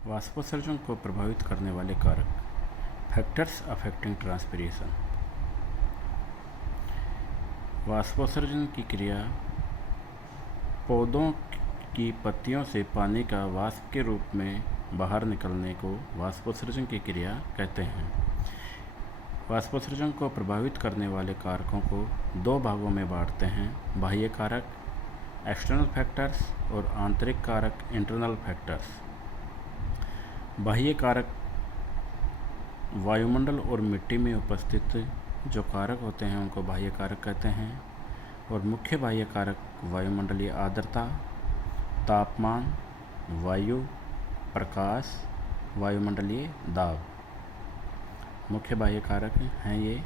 वाष्पोत्सर्जन को प्रभावित करने वाले कारक, फैक्टर्स अफेक्टिंग ट्रांसपिरेशन। वाष्पोत्सर्जन की क्रिया पौधों की पत्तियों से पानी का वाष्प के रूप में बाहर निकलने को वाष्पोत्सर्जन की क्रिया कहते हैं। वाष्पोत्सर्जन को प्रभावित करने वाले कारकों को दो भागों में बांटते हैं: बाह्य कारक एक्सटर्नल फैक्टर्स और आंतरिक कारक इंटरनल फैक्टर्स। बाह्य कारक वायुमंडल और मिट्टी में उपस्थित जो कारक होते हैं उनको बाह्य कारक कहते हैं, और मुख्य बाह्य कारक वायुमंडलीय आर्द्रता, तापमान, वायु, प्रकाश, वायुमंडलीय दाब मुख्य बाह्य कारक हैं ये।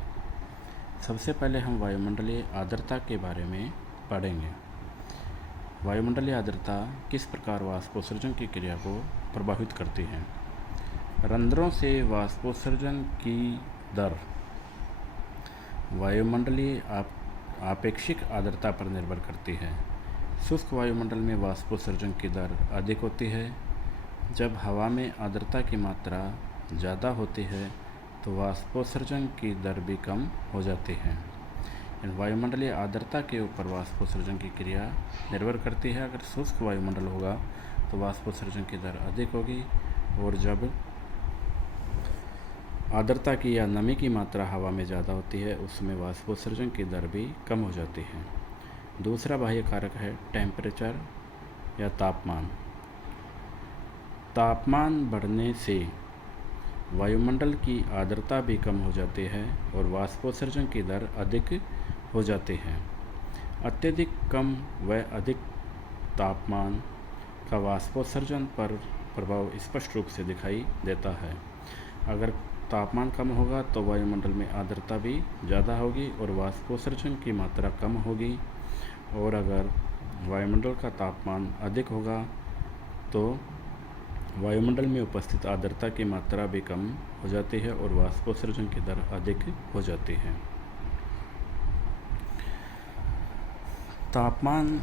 सबसे पहले हम वायुमंडलीय आर्द्रता के बारे में पढ़ेंगे। वायुमंडलीय आर्द्रता किस प्रकार वाष्पोत्सर्जन की क्रिया को प्रभावित करती है। रंध्रों से वाष्पोत्सर्जन की दर वायुमंडलीय आपेक्षिक आर्द्रता पर निर्भर करती है। शुष्क वायुमंडल में वाष्पोत्सर्जन की दर अधिक होती है। जब हवा में आर्द्रता की मात्रा ज़्यादा होती है तो वाष्पोत्सर्जन की दर भी कम हो जाती है। वायुमंडलीय आर्द्रता के ऊपर वाष्पोत्सर्जन की क्रिया निर्भर करती है। अगर शुष्क वायुमंडल होगा तो वाष्पोत्सर्जन की दर अधिक होगी, और जब आर्द्रता की या नमी की मात्रा हवा में ज़्यादा होती है उसमें वाष्पोत्सर्जन की दर भी कम हो जाती है। दूसरा बाह्य कारक है टेम्परेचर या तापमान। तापमान बढ़ने से वायुमंडल की आर्द्रता भी कम हो जाती है और वाष्पोत्सर्जन की दर अधिक हो जाती है। अत्यधिक कम व अधिक तापमान का वाष्पोत्सर्जन पर प्रभाव स्पष्ट रूप से दिखाई देता है। अगर तापमान कम होगा तो वायुमंडल में आर्द्रता भी ज़्यादा होगी और वाष्पोत्सर्जन की मात्रा कम होगी, और अगर वायुमंडल का तापमान अधिक होगा तो वायुमंडल में उपस्थित आर्द्रता की मात्रा भी कम हो जाती है और वाष्पोत्सर्जन की दर अधिक हो जाती है। तापमान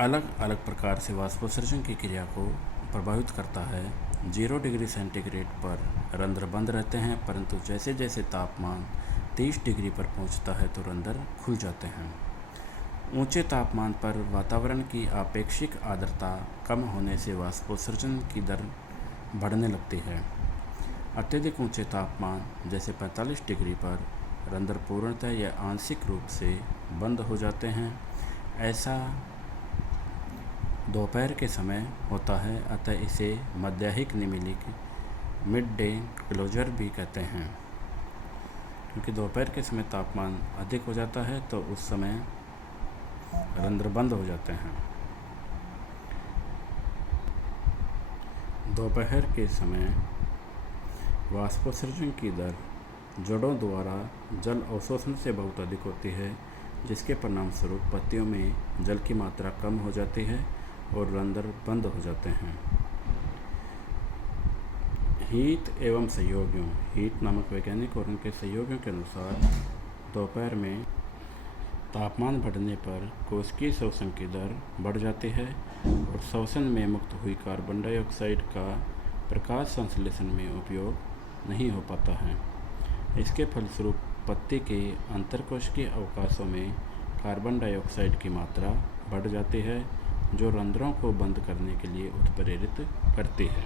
अलग अलग प्रकार से वाष्पोत्सर्जन की क्रिया को प्रभावित करता है। 0 डिग्री सेंटीग्रेड पर रंध्र बंद रहते हैं, परंतु जैसे जैसे तापमान 30 डिग्री पर पहुंचता है तो रंध्र खुल जाते हैं। ऊंचे तापमान पर वातावरण की आपेक्षिक आर्द्रता कम होने से वाष्पोत्सर्जन की दर बढ़ने लगती है। अत्यधिक ऊंचे तापमान जैसे 45 डिग्री पर रंध्र पूर्णतः या आंशिक रूप से बंद हो जाते हैं। ऐसा दोपहर के समय होता है, अतः इसे मध्याह्निक निमीलिक मिड डे क्लोजर भी कहते हैं। क्योंकि दोपहर के समय तापमान अधिक हो जाता है तो उस समय रंध्र बंद हो जाते हैं। दोपहर के समय वाष्पोत्सर्जन की दर जड़ों द्वारा जल अवशोषण से बहुत अधिक होती है, जिसके परिणामस्वरूप पत्तियों में जल की मात्रा कम हो जाती है और रंध्र बंद हो जाते हैं। हीट एवं सहयोगियों हीट नामक वैज्ञानिक और उनके सहयोगियों के अनुसार दोपहर में तापमान बढ़ने पर कोशिकीय शोषण की दर बढ़ जाती है और शोषण में मुक्त हुई कार्बन डाइऑक्साइड का प्रकाश संश्लेषण में उपयोग नहीं हो पाता है। इसके फलस्वरूप पत्ती के अंतरकोशिकीय अवकाशों में कार्बन डाइऑक्साइड की मात्रा बढ़ जाती है, जो रंध्रों को बंद करने के लिए उत्प्रेरित करती है।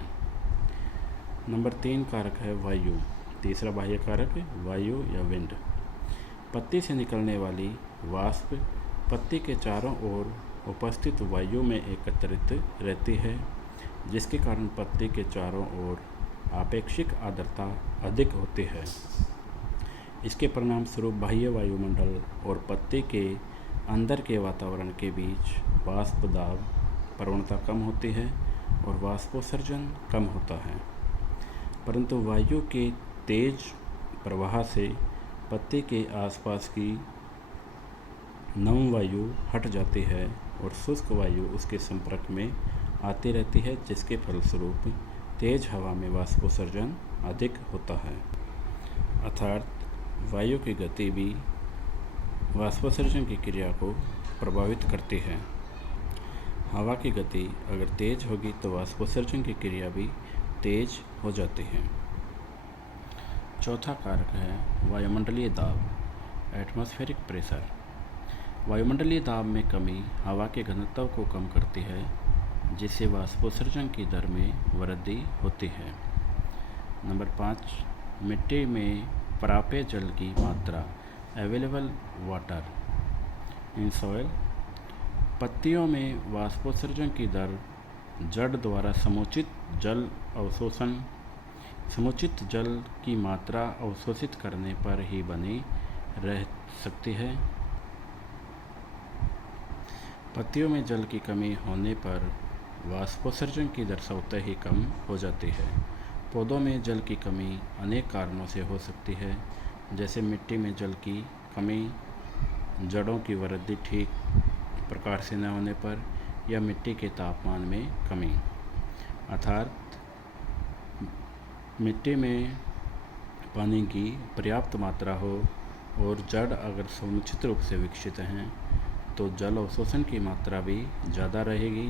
नंबर 3 कारक है वायु। तीसरा बाह्य कारक वायु या विंड। पत्ती से निकलने वाली वाष्प पत्ती के चारों ओर उपस्थित वायु में एकत्रित रहती है, जिसके कारण पत्ती के चारों ओर आपेक्षिक आर्द्रता अधिक होती है। इसके परिणाम स्वरूप बाह्य वायुमंडल और पत्ती के अंदर के वातावरण के बीच वाष्प दाब प्रवणता कम होती है और वाष्पोत्सर्जन कम होता है। परंतु वायु के तेज प्रवाह से पत्ती के आसपास की नम वायु हट जाती है और शुष्क वायु उसके संपर्क में आती रहती है, जिसके फलस्वरूप तेज हवा में वाष्पोत्सर्जन अधिक होता है। अर्थात वायु की गति भी वाष्पोत्सर्जन की क्रिया को प्रभावित करती है। हवा की गति अगर तेज होगी तो वाष्पोत्सर्जन की क्रिया भी तेज हो जाती है। चौथा कारक है वायुमंडलीय दाब, एटमॉस्फेरिक प्रेशर। वायुमंडलीय दाब में कमी हवा के घनत्व को कम करती है, जिससे वाष्पोत्सर्जन की दर में वृद्धि होती है। नंबर 5, मिट्टी में प्राप्य जल की मात्रा, अवेलेबल वाटर इन सॉइल। पत्तियों में वाष्पोत्सर्जन की दर जड़ द्वारा समुचित जल की मात्रा अवशोषित करने पर ही बनी रह सकती है। पत्तियों में जल की कमी होने पर वाष्पोत्सर्जन की दर स्वतः ही कम हो जाती है। पौधों में जल की कमी अनेक कारणों से हो सकती है, जैसे मिट्टी में जल की कमी, जड़ों की वृद्धि ठीक प्रकार से न होने पर, या मिट्टी के तापमान में कमी। अर्थात मिट्टी में पानी की पर्याप्त मात्रा हो और जड़ अगर समुचित रूप से विकसित हैं तो जल अवशोषण की मात्रा भी ज़्यादा रहेगी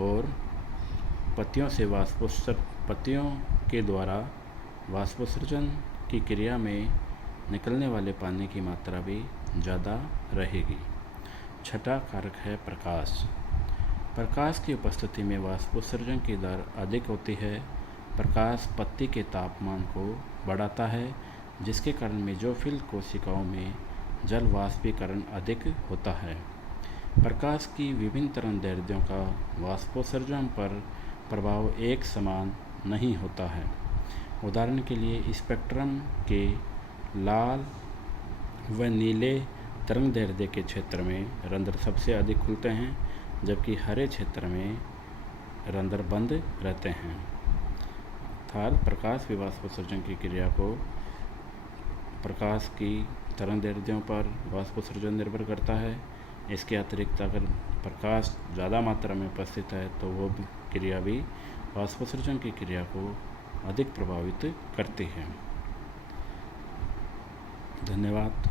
और पत्तियों के द्वारा वाष्पोत्सर्जन की क्रिया में निकलने वाले पानी की मात्रा भी ज़्यादा रहेगी। छठा कारक है प्रकाश। प्रकाश की उपस्थिति में वाष्पोत्सर्जन की दर अधिक होती है। प्रकाश पत्ती के तापमान को बढ़ाता है, जिसके कारण मेसोफिल कोशिकाओं में जल वाष्पीकरण अधिक होता है। प्रकाश की विभिन्न तरंगदैर्ध्यों का वाष्पोत्सर्जन पर प्रभाव एक समान नहीं होता है। उदाहरण के लिए स्पेक्ट्रम के लाल व नीले तरंगदैर्ध्य के क्षेत्र में रंध्र सबसे अधिक खुलते हैं, जबकि हरे क्षेत्र में रंध्र बंद रहते हैं। अर्थात प्रकाश वाष्पोत्सर्जन की क्रिया को प्रकाश की तरंगदैर्ध्यों पर वाष्पोत्सर्जन निर्भर करता है। इसके अतिरिक्त अगर प्रकाश ज़्यादा मात्रा में उपस्थित है तो वो क्रिया भी वाष्पोत्सर्जन की क्रिया को अधिक प्रभावित करती है। धन्यवाद।